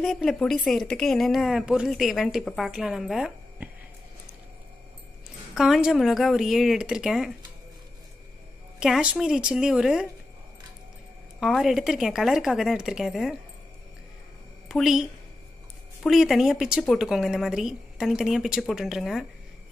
கருவேப்பிலை பொடி செய்கிறதுக்கு என்னென்ன பொருள் தேவைன்ட்டு இப்போ பார்க்கலாம். நம்ம காஞ்ச மிளகா ஒரு 7 எடுத்திருக்கேன். காஷ்மீரி சில்லி ஒரு 6 எடுத்திருக்கேன். கலருக்காக தான் எடுத்திருக்கேன். அது புளியை தனியாக பிச்சு போட்டுக்கோங்க. இந்த மாதிரி தனித்தனியாக பிச்சு போட்டுருங்க.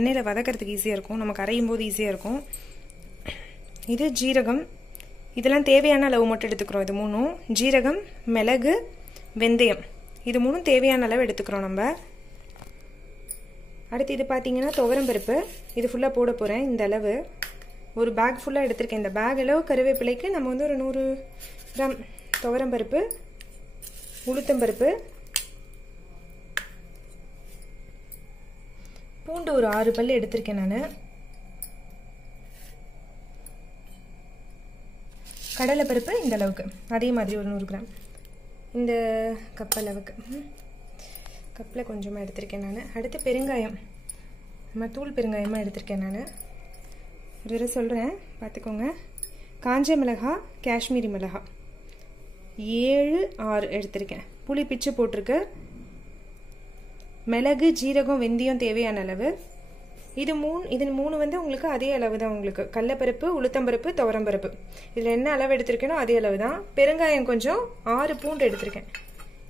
எண்ணெயில் வதக்கிறதுக்கு ஈஸியாக இருக்கும், நமக்கு அரையும் போது ஈஸியாக இருக்கும். இது ஜீரகம், இதெல்லாம் தேவையான அளவு மட்டும் எடுத்துக்கிறோம். இது 3 ஜீரகம், மிளகு, வெந்தயம், இது 3 தேவையான அளவு எடுத்துக்கிறோம் நம்ம. அடுத்து இது பார்த்தீங்கன்னா துவரம்பருப்பு, இது ஃபுல்லாக போட போகிறேன். இந்த அளவு ஒரு பேக் ஃபுல்லாக எடுத்திருக்கேன். இந்த பேக் அளவு கருவேப்பிலைக்கு நம்ம வந்து ஒரு 100 கிராம் துவரம்பருப்பு, உளுத்தம்பருப்பு, பூண்டு ஒரு 6 பல் எடுத்திருக்கேன் நான். கடலைப்பருப்பு இந்த அளவுக்கு, அதே மாதிரி ஒரு 100 கிராம் இந்த கப் அளவுக்கு, கப்பில் கொஞ்சமாக எடுத்திருக்கேன் நான். அடுத்து பெருங்காயம், நம்ம தூள் பெருங்காயமாக எடுத்திருக்கேன் நான். ஒரு தடவை சொல்கிறேன் பார்த்துக்கோங்க. காஞ்ச மிளகா, காஷ்மீரி மிளகா 7-6 எடுத்திருக்கேன். புளி பிச்சு போட்டிருக்கு. மிளகு, ஜீரகம், வெந்தயம் தேவையான அளவு. இது 3 வந்து உங்களுக்கு அதே அளவு தான். உங்களுக்கு கடலைப்பருப்பு, உளுத்தம்பருப்பு, துவரம்பருப்பு இதில் என்ன அளவு எடுத்திருக்கேனோ அதே அளவு தான். பெருங்காயம் கொஞ்சம் 6 பூண்டு எடுத்திருக்கேன்.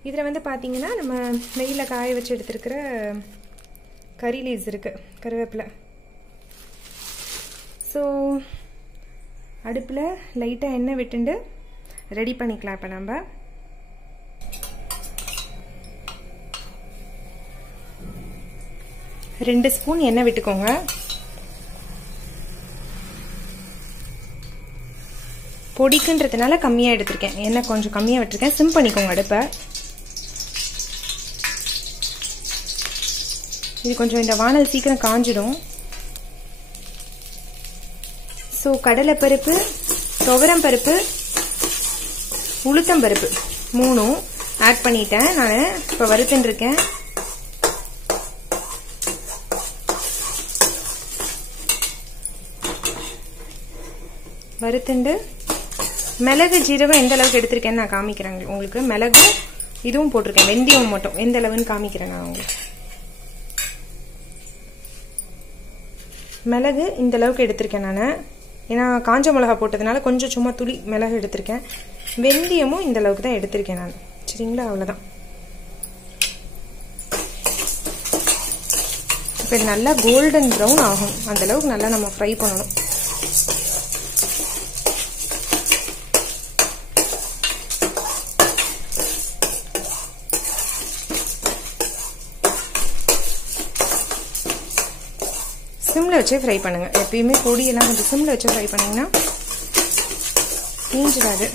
இதில் வந்து பார்த்தீங்கன்னா நம்ம வெயிலில் காய வச்சு எடுத்துருக்கிற கறி லீவ்ஸ் இருக்குது, கருவேப்பிலை. ஸோ அடுப்பில் லைட்டாக எண்ணெய் விட்டுண்டு ரெடி பண்ணிக்கலாம். இப்போ நம்ம ரெண்டு ஸ்பூன் எண்ணெய் விட்டுக்கோங்க. பொடிக்குன்றதுனால கம்மியாக எடுத்திருக்கேன், எண்ணெய் கொஞ்சம் கம்மியாக விட்டுருக்கேன். சிம் பண்ணிக்கோங்க அடுப்பை. இது கொஞ்சம் இந்த வானல் சீக்கிரம் காஞ்சிடும். ஸோ கடலைப்பருப்பு, துவரம்பருப்பு, உளுத்தம்பருப்பு 3 ஆட் பண்ணிட்டேன் நான். இப்போ வறுத்துருக்கேன். வறுத்துண்டு மிளகு, ஜீரகம் எந்த அளவுக்கு எடுத்திருக்கேன்னு நான் காமிக்கிறேன் உங்களுக்கு. மிளகு இதுவும் போட்டிருக்கேன், வெந்தயம் மட்டும் எந்த அளவுன்னு காமிக்கிறேன் நான் உங்களுக்கு. மிளகு இந்த அளவுக்கு எடுத்திருக்கேன் நான், ஏன்னா காஞ்ச மிளகா போட்டதுனால கொஞ்சம் சும்மா துளி மிளகு எடுத்திருக்கேன். வெந்தயமும் இந்த அளவுக்கு தான் எடுத்திருக்கேன் நான். சரிங்களா, அவ்வளோதான். இப்போ நல்லா கோல்டன் ப்ரௌன் ஆகும், அந்த அளவுக்கு நல்லா நம்ம ஃப்ரை பண்ணணும். சிம்மில் வச்சே ஃப்ரை பண்ணுங்கள். எப்பயுமே பொடியெல்லாம் கொஞ்சம் சிம்மில் வச்சு ஃப்ரை பண்ணிங்கன்னா தீஞ்சிடாது.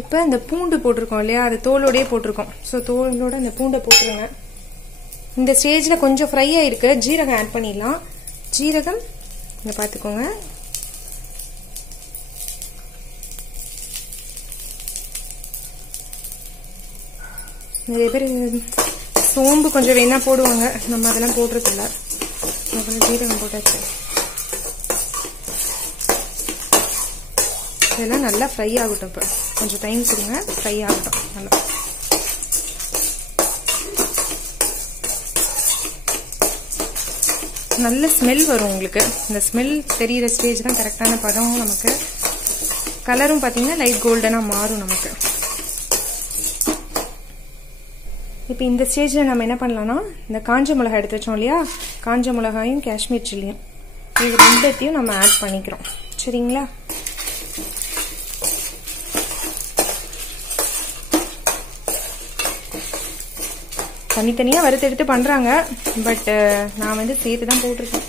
இப்போ இந்த பூண்டு போட்டிருக்கோம் இல்லையா, அது தோலோடையே போட்டிருக்கோம். ஸோ தோலோட இந்த பூண்டை போட்டுருங்க. இந்த ஸ்டேஜில் கொஞ்சம் ஃப்ரை ஆகிருக்கு. ஜீரகம் ஆட் பண்ணிடலாம். ஜீரகம் இங்கே பார்த்துக்கோங்க. நிறைய பேர் சோம்பு கொஞ்சம் வேணா போடுவாங்க, நம்ம அதெல்லாம் போடுறதில்ல. அப்புறம் ஜீரகம் போட்டாச்சு. இதெல்லாம் நல்லா ஃப்ரை ஆகட்டும். இப்போ கொஞ்சம் டைம் கொடுங்க, ஃப்ரை ஆகட்டும் நல்லா. நல்ல ஸ்மெல் வரும் உங்களுக்கு. இந்த ஸ்மெல் தெரிகிற ஸ்டேஜ் தான் கரெக்டான பதம். நமக்கு கலரும் பார்த்தீங்கன்னா லைட் கோல்டனாக மாறும் நமக்கு. இப்போ இந்த ஸ்டேஜில் நம்ம என்ன பண்ணலாம்னா, இந்த காஞ்ச மிளகாய் எடுத்து வச்சோம் இல்லையா, காஞ்ச மிளகாயும் காஷ்மீர் சில்லியும் இது ரெண்டத்தையும் நம்ம ஆட் பண்ணிக்கிறோம். சரிங்களா, தனித்தனியாக வறுத்து எடுத்து பண்ணுறாங்க. பட் நான் வந்து சேர்த்து தான் போட்டிருக்கேன்.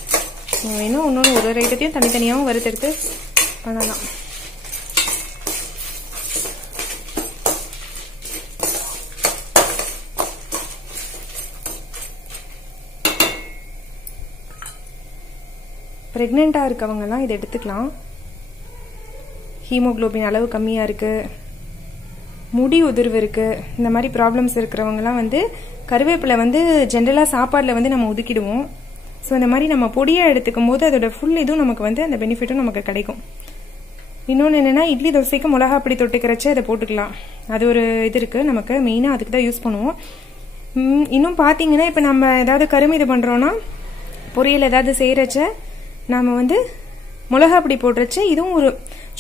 வேணும் இன்னொன்று ஒரு ஐட்டத்தையும் தனித்தனியாகவும் வறுத்து எடுத்து பண்ணலாம். ப்ரெக்னெண்ட்டாக இருக்கவங்கலாம் இதை எடுத்துக்கலாம். ஹீமோக்ளோபின் அளவு கம்மியாக இருக்குது, முடி உதிர்வு இருக்கு, இந்த மாதிரி ப்ராப்ளம்ஸ் இருக்கிறவங்கலாம் வந்து கருவேப்பிலை வந்து ஜென்ரலாக சாப்பாடில் வந்து நம்ம ஒதுக்கிடுவோம். ஸோ இந்த மாதிரி நம்ம பொடியாக எடுத்துக்கும் போது அதோட ஃபுல் இதுவும் நமக்கு வந்து அந்த பெனிஃபிட்டும் நமக்கு கிடைக்கும். இன்னொன்று என்னென்னா, இட்லி தோசைக்கு மிளகா அப்படி தொட்டுக்கிறச்சே அதை போட்டுக்கலாம். அது ஒரு இது இருக்குது நமக்கு, மெயினாக அதுக்கு தான் யூஸ் பண்ணுவோம். இன்னும் பார்த்தீங்கன்னா, இப்போ நம்ம ஏதாவது கரும்பு இது பண்ணுறோன்னா, பொரியல் ஏதாவது செய்கிறச்ச நாம் வந்து மிளகா அப்படி போட்டுருச்சு இதுவும் ஒரு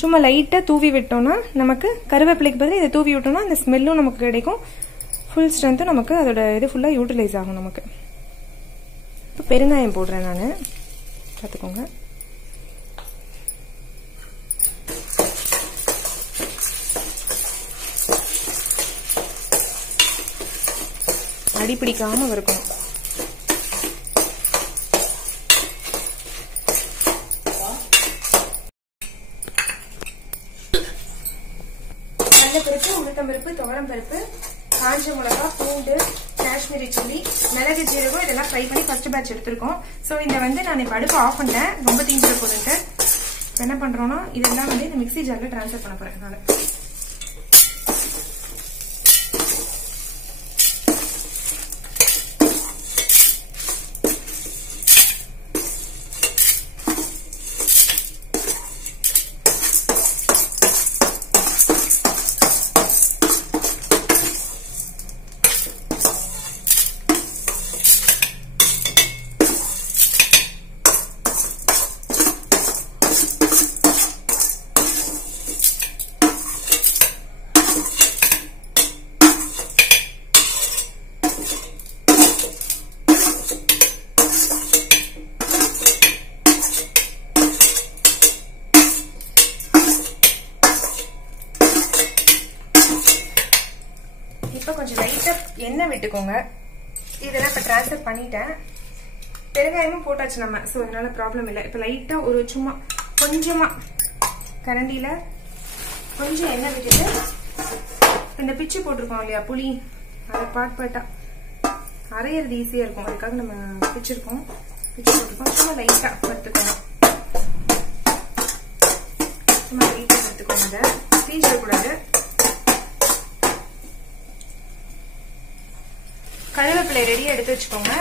சும்மா லைட்டாக தூவி விட்டோம்னா, நமக்கு கருவேப்பிலைக்கு பதில் இதை தூவி விட்டோம்னா அந்த ஸ்மெல்லும் நமக்கு கிடைக்கும், ஃபுல் ஸ்ட்ரென்த்தும் நமக்கு அதோட இது ஃபுல்லாக யூட்டிலைஸ் ஆகும் நமக்கு. இப்போ பெருங்காயம் போடுறேன் நான், பார்த்துக்கோங்க. அடி பிடிக்காம வறுக்கணும். கடலைப்பருப்பு, உளுத்தம்பருப்பு, துவரம்பருப்பு, காஞ்ச மிளகா, பூண்டு, காஷ்மீரி சில்லி, மிளகு, ஜீரகம் இதெல்லாம் ஃப்ரை பண்ணி ஃபர்ஸ்ட் பேட்ச் எடுத்திருக்கோம். ஸோ இதை வந்து நான் இப்போ அடுப்பு ஆஃப் பண்ணிட்டேன், ரொம்ப தீஞ்சிட போகுதுன்ட்டு. என்ன பண்றோம்னா, இதெல்லாம் வந்து இந்த மிக்ஸி ஜார்ல டிரான்ஸ்ஃபர் பண்ண போறேன் நான். இப்போ கொஞ்சம் லைட்டா எண்ணெய் விட்டுக்கோங்க. இதெல்லாம் இப்போ டிரான்ஸ்ஃபர் பண்ணிட்டேன். பெருங்காயமும் போட்டாச்சு நம்ம, ஸோ அதனால ப்ராப்ளம் இல்லை. இப்போ லைட்டா ஒரு சும்மா கொஞ்சமா கரண்டியில கொஞ்சம் எண்ணெய் விட்டுட்டு இந்த பிச்சு போட்டிருக்கோம் இல்லையா புளி, அதை பாட்டா அரையிறது ஈஸியா இருக்கும், அதுக்காக நம்ம பிச்சு போட்டிருக்கோம். சும்மா லைட்டா வறுத்துக்கோங்க, சும்மா லைட்டா வறுத்துக்கோங்க, அதை தீஞ்சிடக்கூடாது. கருவேப்பிலை ரெடியா எடுத்து வச்சுக்கோங்க,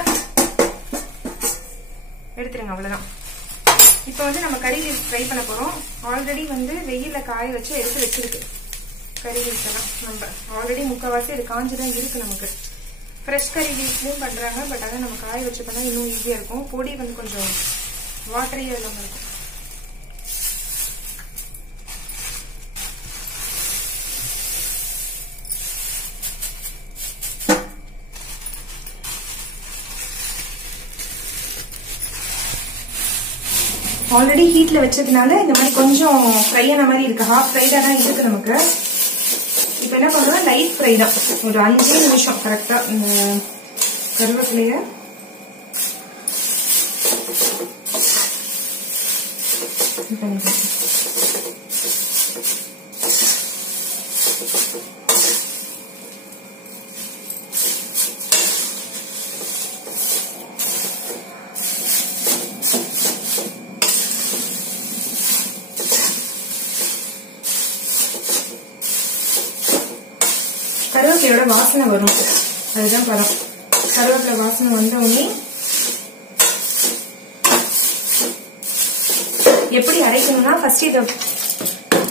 எடுத்துருங்க, அவ்வளவுதான். இப்போ வந்து நம்ம கறி லீஃப் ஃப்ரை பண்ண போறோம். ஆல்ரெடி வந்து வெயில்ல காய வச்சு எடுத்து வச்சிருக்கு கறி லீஃப் எல்லாம். நம்ம ஆல்ரெடி முக்கால்வாசி அது காஞ்சுதான் இருக்கு நமக்கு. ஃப்ரெஷ் கறி லீஃப்லயும் பண்றாங்க, பட் அதை நம்ம காய வச்சு பண்ணா இன்னும் ஈஸியா இருக்கும். பொடி வந்து கொஞ்சம் வாட்டரியா இல்லாம இருக்கும். ஆல்ரெடி ஹீட்ல வச்சதுனால இந்த மாதிரி கொஞ்சம் ஃப்ரை ஆன மாதிரி இருக்கு, ஹாஃப் ஃப்ரைடா தான் இருக்கு நமக்கு. இப்ப என்ன பண்றோம், லைட் ஃப்ரை தான், ஒரு 5 நிமிஷம் கரெக்டா இந்த கருவேப்பிலைய பண்ணிக்கலாம். கருவேப்பிலையோட வாசனை வரும், அதுதான் பதம். கருவேப்பிலை வாசனை வந்த உடனே எப்படி அரைக்கணும்னா, ஃபர்ஸ்ட் இதை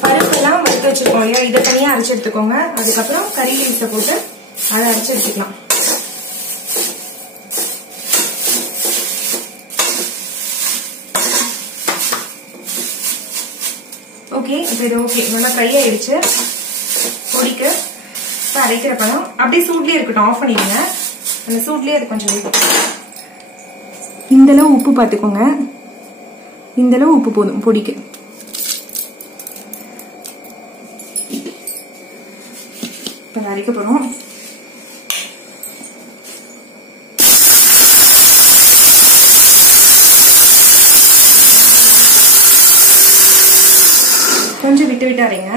பருப்பு எல்லாம் வறுத்து வச்சிருக்கோம் இல்லையா, இதை தனியா அரைச்சு எடுத்துக்கோங்க. அதுக்கப்புறம் கறி லீவ்ஸை போட்டு அதை அரைச்சு எடுத்துக்கலாம். ஓகே, இப்போ இது ஓகே, நல்லா ஃப்ரை ஆயிடுச்சு. பொடிக்கு அரைக்கிற பழம் அப்படியே சூட்லயே இருக்கட்டும், ஆஃப் பண்ணிடுங்க. அந்த சூட்லயே அது கொஞ்சம் இந்த அளவு உப்பு பார்த்துக்கோங்க, இந்த அளவு உப்பு போதும் பொடிக்கு. இப்ப அரைக்க போறோம். கொஞ்சம் விட்டு விட்டு அரைங்க.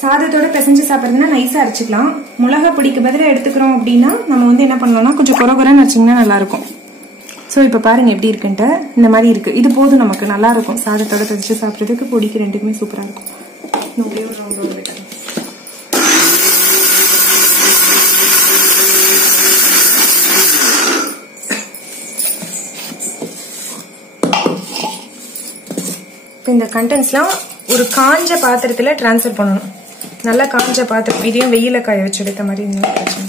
சாதத்தோட பிசைஞ்சு சாப்பிட்றதுன்னா நைஸா அரைச்சிக்கலாம். மிளகா பொடிக்கு பதிலாக எடுத்துக்கிறோம் அப்படின்னா நம்ம வந்து என்ன பண்ணலாம்னா, கொஞ்சம் குறை குறைன்னு அரைச்சிங்கன்னா நல்லா இருக்கும். ஸோ இப்போ பாருங்க எப்படி இருக்குன்ட்டு இந்த மாதிரி இருக்கு. இது போதும், நமக்கு நல்லா இருக்கும் சாதத்தோட தச்சு சாப்பிட்றதுக்கு, பொடிக்கு ரெண்டுக்குமே சூப்பராக இருக்கும். ஒரே ஒரு ரவுண்ட் விட்டேன். இப்போ இந்த கண்டென்ட்ஸ்லாம் ஒரு காஞ்ச பாத்திரத்தில் ட்ரான்ஸ்ஃபர் பண்ணணும். நல்லா காஞ்ச பாத்திரம், இதையும் வெயில காய வச்சு எடுத்த மாதிரி இருந்தால் பிரச்சனை.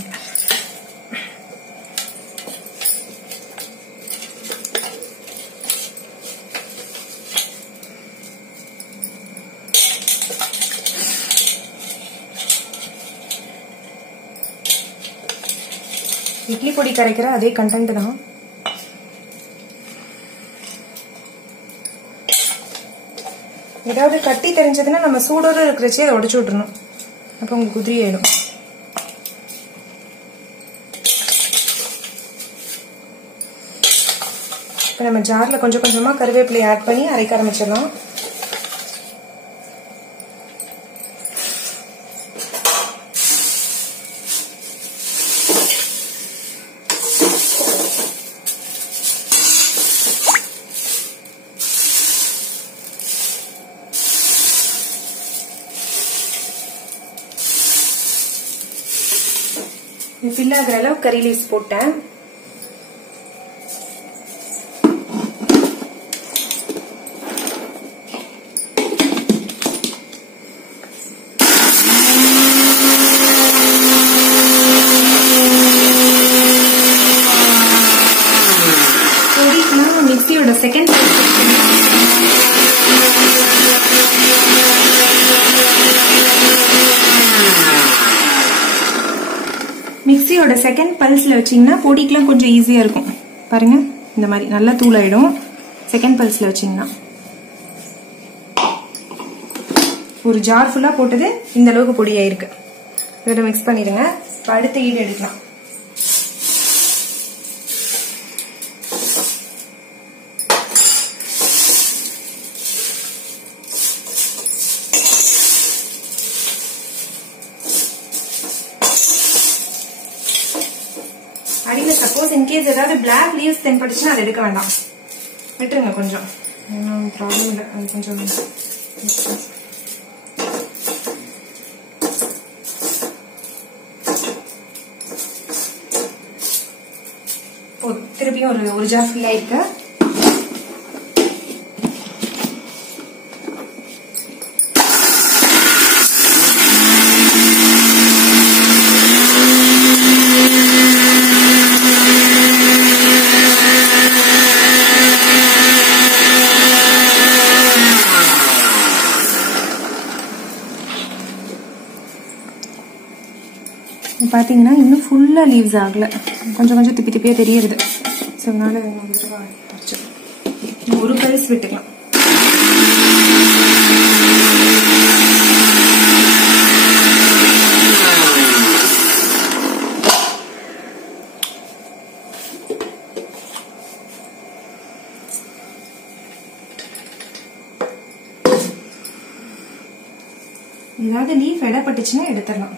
இட்லி பொடி கரைக்கிற அதே கண்டென்ட் தான். ஏதாவது கட்டி தெரிஞ்சதுன்னா நம்ம சூடோடு இருக்கிறச்சே அதை உடச்சு விட்டுறணும். அப்போ உங்களுக்கு உதிரி ஆயிடும். இப்போ நம்ம ஜாரில் கொஞ்சம் கொஞ்சமாக கருவேப்பிலை ஆட் பண்ணி அரைக்க ஆரம்பிச்சிடலாம். ஃபில் ஆகிற அளவு கறி லீவ்ஸ் போட்டேன். மிக்சியோட செகண்ட் மிக்சியோட செகண்ட் பல்ஸ்ல வச்சீங்கன்னா பொடிக்கெல்லாம் கொஞ்சம் ஈஸியா இருக்கும். பாருங்க இந்த மாதிரி நல்லா தூளாயிடும். செகண்ட் பல்ஸ்ல வச்சீங்கன்னா ஒரு ஜார் ஃபுல்லா போட்டது இந்த அளவுக்கு பொடியாயிருக்கு. இதோட மிக்ஸ் பண்ணிடுங்க. அடுத்த ஈடு எடுக்கலாம். அடியில சப்போஸ் இன்கேஸ் ஏதாவது பிளாக் லீவ்ஸ் தென்பட்டுச்சுன்னா அதை எடுக்க வேண்டாம், விட்டுருங்க. கொஞ்சம் ப்ராப்ளம் இல்லை, அது கொஞ்சம் திருப்பியும் ஒரு ஜார் ஃபில் ஆயிருக்கு. பாத்தீங்கன்னா இன்னும் ஃபுல்லா லீவ்ஸ் ஆகல, கொஞ்சம் கொஞ்சம் திப்பி திப்பியா தெரியுது. ஸோ அதனால ஒரு பல்ஸ் விட்டுக்கலாம். ஏதாவது லீஃப் இடப்பட்டுச்சுன்னா எடுத்துடலாம்.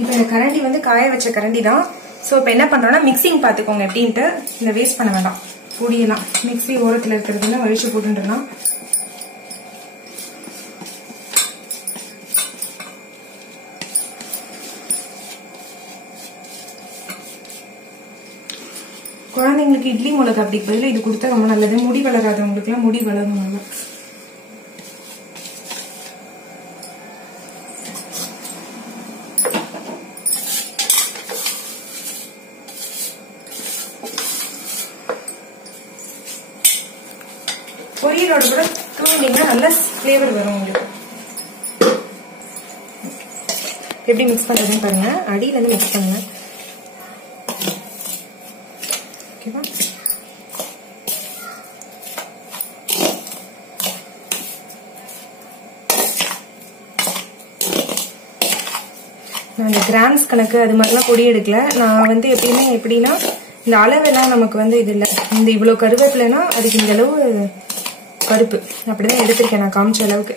இப்போ இந்த கரண்டி வந்து காய வச்ச கரண்டி தான். ஸோ இப்போ என்ன பண்றோம்னா மிக்சிங் பார்த்துக்கோங்க எப்படின்ட்டு. இந்த வேஸ்ட் பண்ண வேண்டாம், பொடியெல்லாம் மிக்சி ஓரத்தில் இருக்கிறதுல வழிச்சு போட்டுலாம். குழந்தைங்களுக்கு இட்லி மிளகு அப்படி பதில் இது கொடுத்தா ரொம்ப நல்லது. முடி வளராதவங்களுக்கு எல்லாம் முடி வளரும் நல்லா. பொரியலோட கூட தூண்டிங்கன்னா நல்ல ஃபிளேவர் வரும் உங்களுக்கு. எப்படி மிக்ஸ் பண்றதுன்னு பாருங்க. அடியில இருந்து மிக்ஸ் பண்ணுங்க. ஓகேவா? நான் இந்த கிராம்ஸ் கணக்கு அது மாதிரிலாம் பொடி எடுக்கல. நான் வந்து எப்படின்னா இந்த அளவெல்லாம் நமக்கு வந்து இது இல்லை. இந்த இவ்வளவு கருவேப்பிலைன்னா அதுக்கு இந்த அளவு பருப்பு அப்படிதான் எடுத்திருக்கேன் நான் காமிச்ச அளவுக்கு.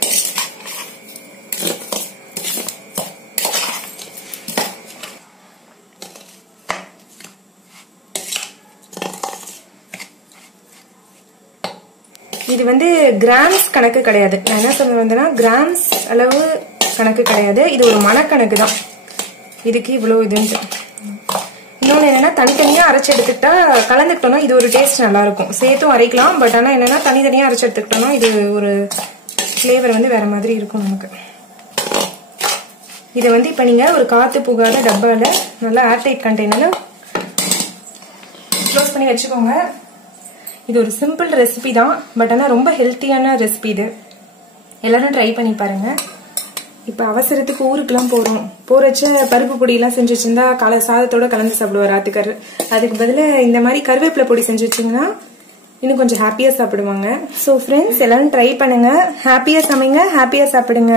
இது வந்து கிராம்ஸ் கணக்கு கிடையாது. நான் என்ன சொல்ல வந்தேன்னா கிராம்ஸ் அளவு கணக்கு கிடையாது. இது ஒரு மனக்கணக்கு தான். இதுக்கு இவ்வளவு இதுன்ட்டு. இன்னொன்று என்னன்னா தனித்தனியா அரைச்சு எடுத்துக்கிட்டா கலந்துக்கிட்டோம்னா இது ஒரு டேஸ்ட் நல்லா இருக்கும். சேர்த்தும் அரைக்கலாம். பட் ஆனால் என்னன்னா தனித்தனியா அரைச்சு எடுத்துக்கிட்டோம்னா இது ஒரு ஃப்ளேவர் வந்து வேற மாதிரி இருக்கும் நமக்கு. இதை வந்து இப்போ நீங்கள் ஒரு காற்று புகாத டப்பாவில் நல்லா ஏர்டைட் கண்டெய்னரில் க்ளோஸ் பண்ணி வச்சுக்கோங்க. இது ஒரு சிம்பிள் ரெசிபி தான். பட் ஆனால் ரொம்ப ஹெல்த்தியான ரெசிபி இது. எல்லாரும் ட்ரை பண்ணி பாருங்க. இப்போ அவசரத்துக்கு ஊருக்குலாம் போகிறோம். போகிறச்ச பருப்பு பொடியெல்லாம் செஞ்சு வச்சிருந்தா சாதத்தோட கலந்து சாப்பிடுவார் ஆத்துக்காரு. அதுக்கு பதிலாக இந்த மாதிரி கருவேப்பிலை பொடி செஞ்சு வச்சிங்கன்னா இன்னும் கொஞ்சம் ஹாப்பியாக சாப்பிடுவாங்க. ஸோ ஃப்ரெண்ட்ஸ் எல்லாரும் ட்ரை பண்ணுங்க. ஹாப்பியாக சமைங்க, ஹாப்பியாக சாப்பிடுங்க.